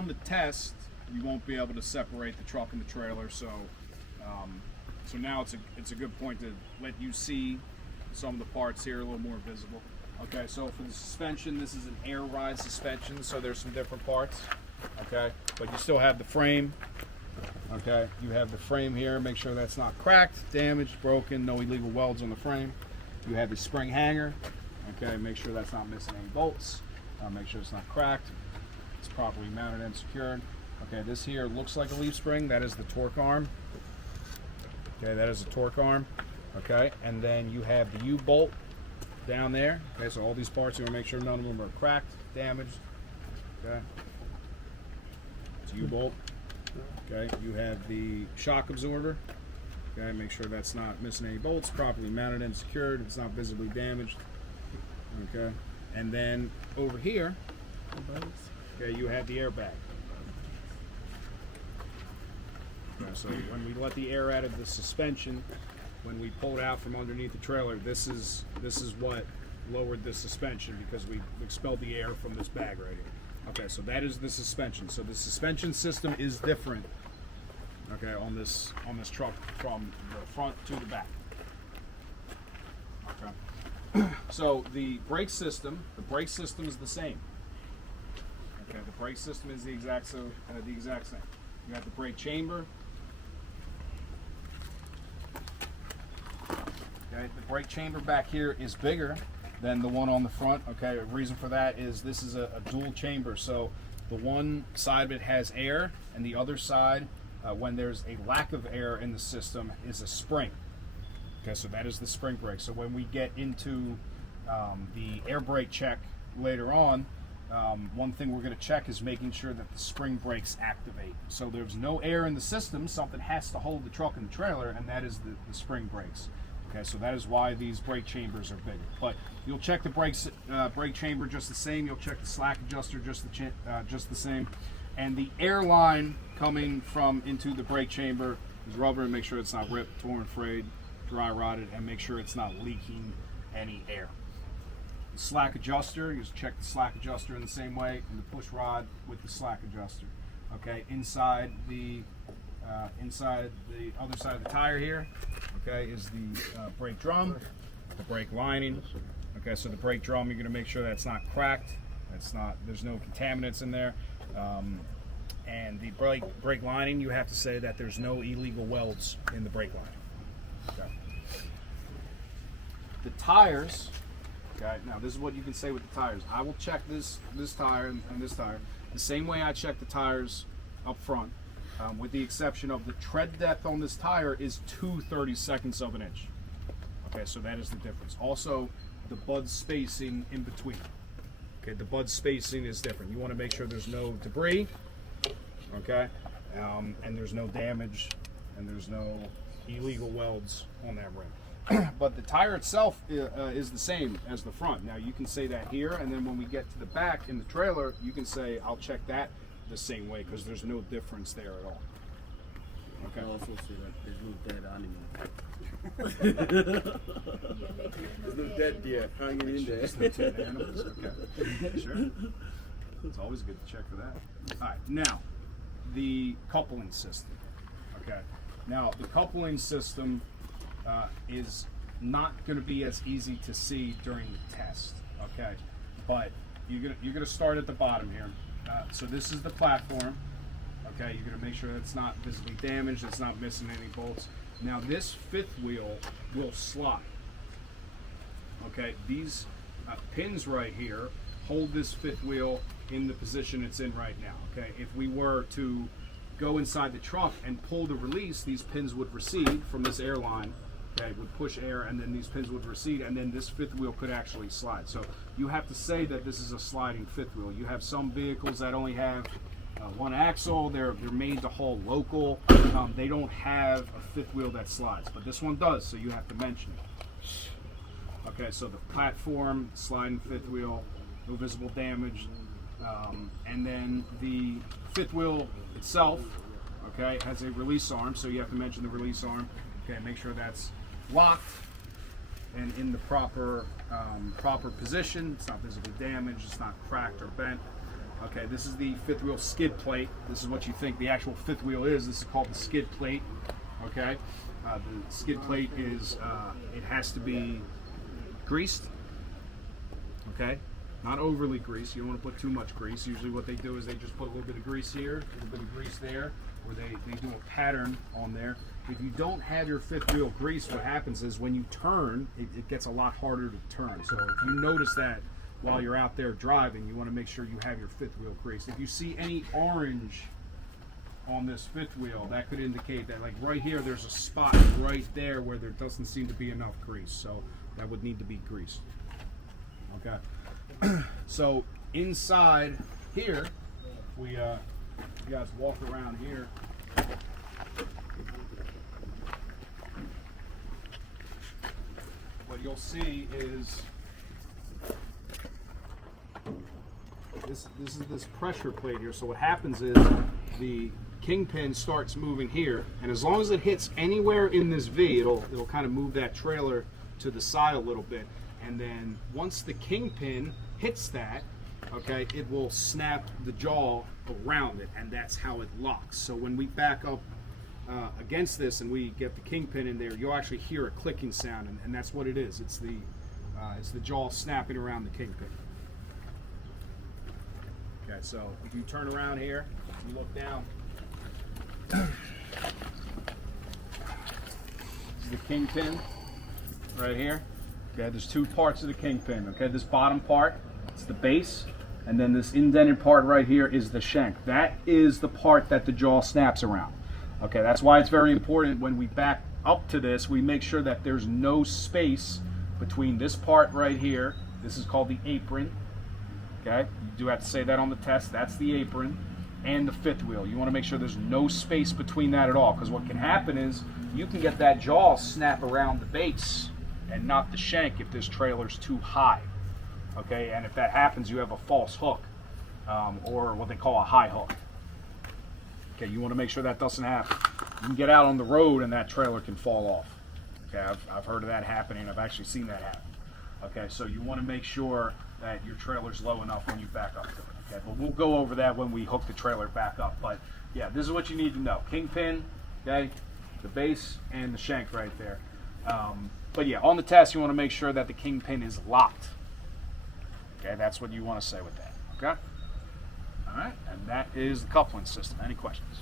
on the test, you won't be able to separate the truck and the trailer. So, so now it's a good point to let you see some of the parts here a little more visible. Okay, so for the suspension, this is an air ride suspension, so there's some different parts. Okay, but you still have the frame. Okay, you have the frame here. Make sure that's not cracked, damaged, broken, no illegal welds on the frame. You have the spring hanger. Okay, make sure that's not missing any bolts. Make sure it's not cracked. It's properly mounted and secured. Okay, this here looks like a leaf spring. That is the torque arm. Okay, that is the torque arm. Okay, and then you have the U-bolt down there. Okay, so all these parts, you want to make sure none of them are cracked, damaged. Okay, it's U-bolt. Okay, you have the shock absorber. Okay, make sure that's not missing any bolts, properly mounted and secured. It's not visibly damaged. Okay, and then over here, okay, you have the airbag. Okay, so when we let the air out of the suspension, when we pulled out from underneath the trailer, this is what lowered the suspension, because we expelled the air from this bag right here. Okay, so that is the suspension. So the suspension system is different, okay, on this truck from the front to the back. Okay. So the brake system is the same. Okay, the brake system is the exact same. You have the brake chamber. Okay, the brake chamber back here is bigger than the one on the front. Okay, the reason for that is this is a dual chamber. So the one side of it has air, and the other side, when there's a lack of air in the system, is a spring. Okay, so that is the spring brake. So when we get into the air brake check later on, one thing we're going to check is making sure that the spring brakes activate. So there's no air in the system, something has to hold the truck and the trailer, and that is the spring brakes. Okay, so that is why these brake chambers are bigger. But you'll check the brake chamber just the same. You'll check the slack adjuster just the same. And the air line coming from into the brake chamber is rubber, and make sure it's not ripped, torn, frayed, dry rotted, and make sure it's not leaking any air. The slack adjuster, you just check the slack adjuster in the same way, and the push rod with the slack adjuster. Okay, inside the other side of the tire here, okay, is the brake drum, the brake lining. Okay, so the brake drum, you're going to make sure that's not cracked, there's no contaminants in there. And the brake lining, you have to say that there's no illegal welds in the brake lining. Okay. The tires, okay, now this is what you can say with the tires. I will check this tire and this tire the same way I check the tires up front. With the exception of the tread depth on this tire is 2/32 of an inch. Okay, so that is the difference. Also, the bud spacing in between. Okay, the bud spacing is different. You want to make sure there's no debris, okay, and there's no damage, and there's no illegal welds on that rim. But the tire itself is the same as the front. Now, you can say that here, and then when we get to the back in the trailer, you can say, I'll check that the same way, because there's no difference there at all. Okay. I also say that there's no dead animal. There's no dead deer hanging in there. There's no dead animals. Okay. Sure. It's always good to check for that. All right. Now, the coupling system. Okay. Now, the coupling system is not going to be as easy to see during the test. Okay. But you're gonna start at the bottom here. So this is the platform. Okay, you're going to make sure it's not visibly damaged, it's not missing any bolts. Now this fifth wheel will slide. Okay, these pins right here hold this fifth wheel in the position it's in right now. Okay, if we were to go inside the truck and pull the release, these pins would recede from this air line. Okay, would push air, and then these pins would recede, and then this fifth wheel could actually slide. So you have to say that this is a sliding fifth wheel. You have some vehicles that only have one axle. They're made to haul local. They don't have a fifth wheel that slides, but this one does, so you have to mention it. Okay, so the platform, sliding fifth wheel, no visible damage, and then the fifth wheel itself, okay, has a release arm, so you have to mention the release arm. Okay, make sure that's locked and in the proper position. It's not visibly damaged, it's not cracked or bent. Okay, this is the fifth wheel skid plate. This is what you think the actual fifth wheel is. This is called the skid plate. Okay, the skid plate is it has to be greased. Okay, not overly greased. You don't want to put too much grease. Usually, what they do is they just put a little bit of grease here, a little bit of grease there, or they do a pattern on there. If you don't have your fifth wheel greased, what happens is when you turn, it gets a lot harder to turn. So if you notice that while you're out there driving, you want to make sure you have your fifth wheel greased. If you see any orange on this fifth wheel, that could indicate that, like right here, there's a spot right there where there doesn't seem to be enough grease. So that would need to be greased. Okay. So inside here, we you guys walk around here. What you'll see is this is this pressure plate here. So what happens is the kingpin starts moving here, and as long as it hits anywhere in this V, it'll kind of move that trailer to the side a little bit. And then once the kingpin hits that, okay, it will snap the jaw around it, and that's how it locks. So when we back up against this and we get the kingpin in there, you'll actually hear a clicking sound, and that's what it is. It's the jaw snapping around the kingpin. Okay, so if you turn around here, you look down. This is the kingpin right here. Okay, there's two parts of the kingpin. Okay, this bottom part, it's the base, and then this indented part right here is the shank. That is the part that the jaw snaps around. Okay, that's why it's very important when we back up to this, we make sure that there's no space between this part right here. This is called the apron. Okay, you do have to say that on the test. That's the apron, and the fifth wheel. You want to make sure there's no space between that at all, because what can happen is you can get that jaw snap around the base and not the shank if this trailer's too high. Okay, and if that happens, you have a false hook, or what they call a high hook. Okay, you want to make sure that doesn't happen. You can get out on the road and that trailer can fall off. Okay, I've heard of that happening. I've actually seen that happen. Okay, so you want to make sure that your trailer's low enough when you back up to it. Okay, but we'll go over that when we hook the trailer back up. But yeah, this is what you need to know. Kingpin, okay, the base, and the shank right there. But yeah, on the test, you want to make sure that the kingpin is locked. Okay, that's what you want to say with that. Okay? All right, and that is the coupling system. Any questions?